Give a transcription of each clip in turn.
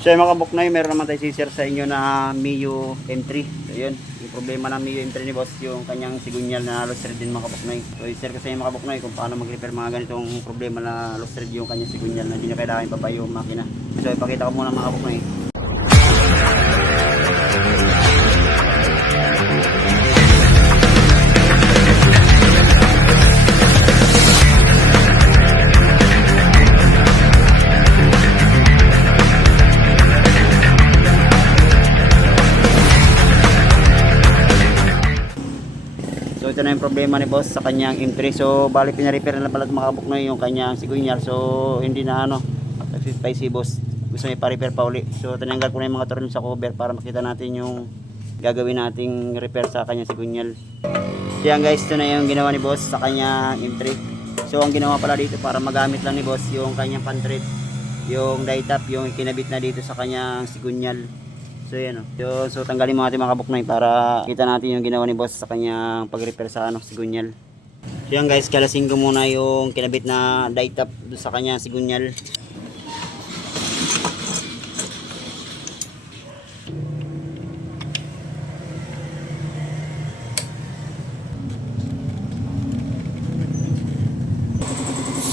So yung mga kabuknoy, meron naman tayo share sa inyo na Mio M3. So yun, yung problema ng Mio M3 ni boss, yung kanyang sigunyal na lost thread din mga kabuknoy. So i-share ko sa inyo mga kabuknoy kung paano mag-repair mga ganitong problema na lost thread yung kanyang sigunyal na hindi na kailangan ipapayo yung makina. So ipakita ko muna mga kabuknoy. So ito na yung problema ni boss sa kanyang M3. So bali pina-repair na pala mga kabuknoy yung kanyang sigunyal. So hindi na nag-fit si boss. Gusto niya pa-repair pa uli. So tinanggal ko na yung mga tornilyo sa cover para makita natin yung gagawin nating repair sa kanyang sigunyal. So yan guys, ito na yung ginawa ni boss sa kanyang M3. So ang ginawa pala dito para magamit lang ni boss yung kanyang pan-thread, yung die tap, yung kinabit na dito sa kanyang sigunyal. So yan o. So tanggalin mo natin mga kabuknoy para kita natin yung ginawa ni boss sa kanyang pag-repair sa sigunyal. So yan guys, kalasing ko muna yung kinabit na die tap sa kanyang sigunyal.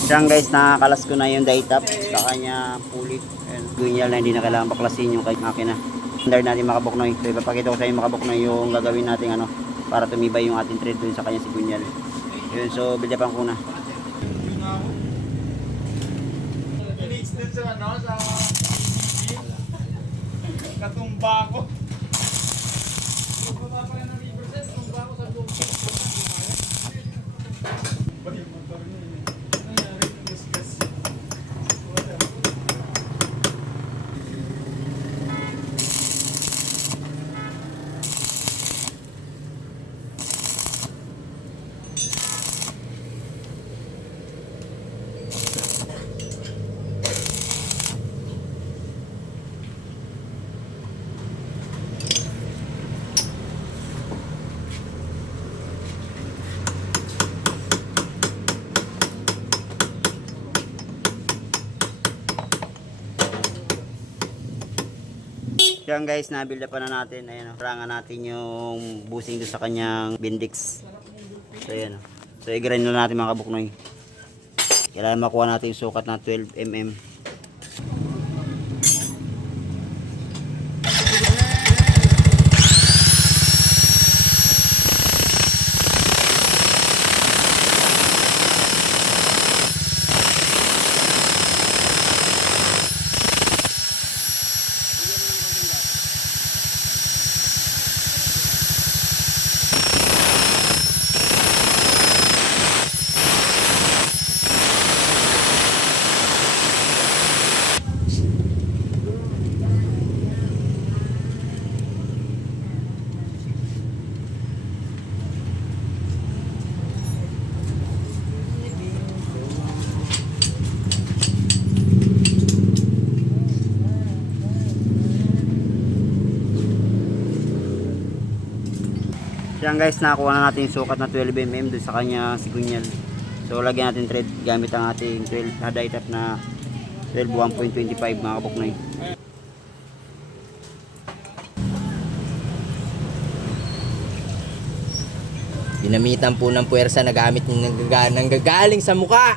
So yan guys, nakakalas ko na yung die tap sa kanyang pulley. Sigunyal na hindi na kailangan baklasin yung makina. Standard natin mga kabuknoy. So ipapakita ko sa inyo mga kabuknoy yung gagawin natin para tumibay yung ating thread dun sa kanyang sigunyal. Yun, so bilyapan ko na. Natumba ako. Yan guys, nabilda pa na natin. Ayan, rangan natin yung busing doon sa kanyang bendix. So ayan. So i-grind na natin mga kabuknoy. Kailangan makuha natin yung sukat na 12 mm. Yan guys, nakakuha na natin yung sukat na 12 mm doon sa kanya sigunyal. So lagyan natin thread gamit ang ating 12 na die tap na 12 1.25 mga kabuknoy. Ginamitan po ng puwersa na gamit ng nanggagaling sa mukha.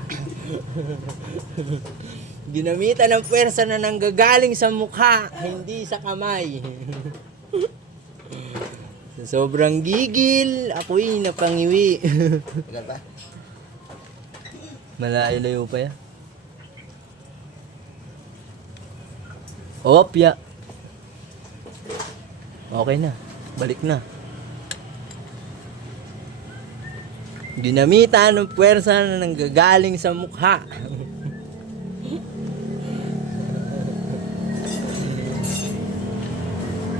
Ginamitan ng puwersa na nanggagaling sa mukha, hindi sa kamay. Sobrang gigil, ako'y napangiwi. Tagal pa? Malayo-layo pa yan. Opya. Okay na, balik na. Ginamitan ng puwersa na nanggagaling sa mukha.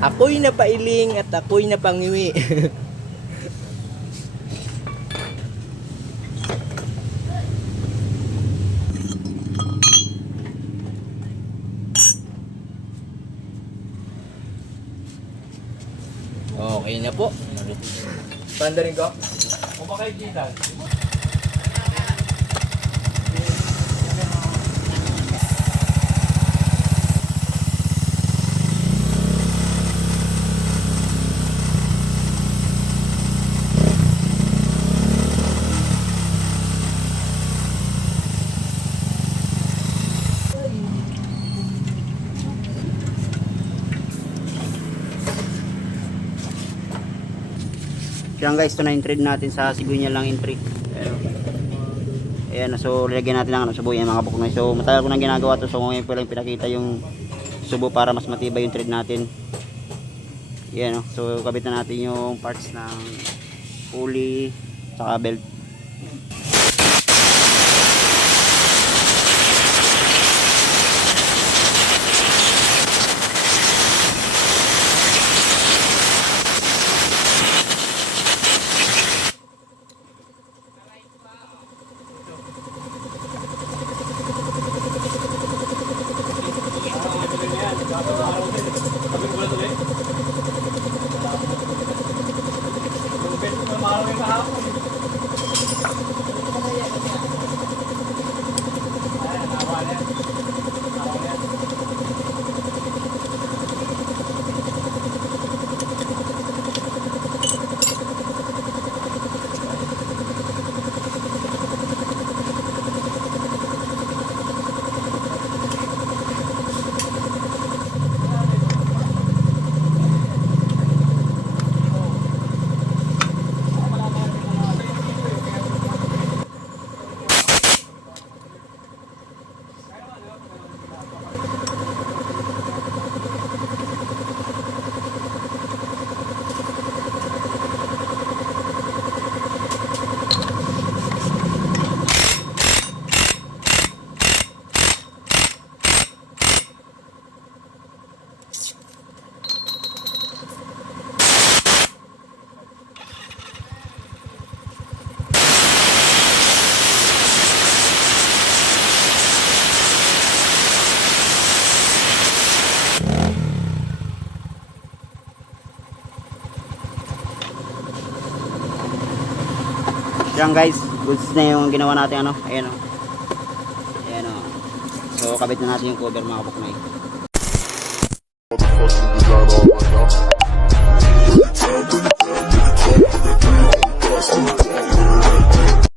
Ako'y napailing at ako'y napangiwi. Okay na po. Panda rin ko? O baka kita. Yan guys, ito na yung thread natin sa sigunya lang entry. Ayan, so lagyan natin ng subo yan mga kabuknoy. So matagal ko nang ginagawa to, so ngayon ko lang pinakita yung subo para mas matibay yung thread natin. Yan, so kabit na natin yung parts ng pulley saka belt. Yan guys, goods na yung ginawa natin ano. Ayan o. Ayan o. So kabit na natin yung cover mga kabuknoy.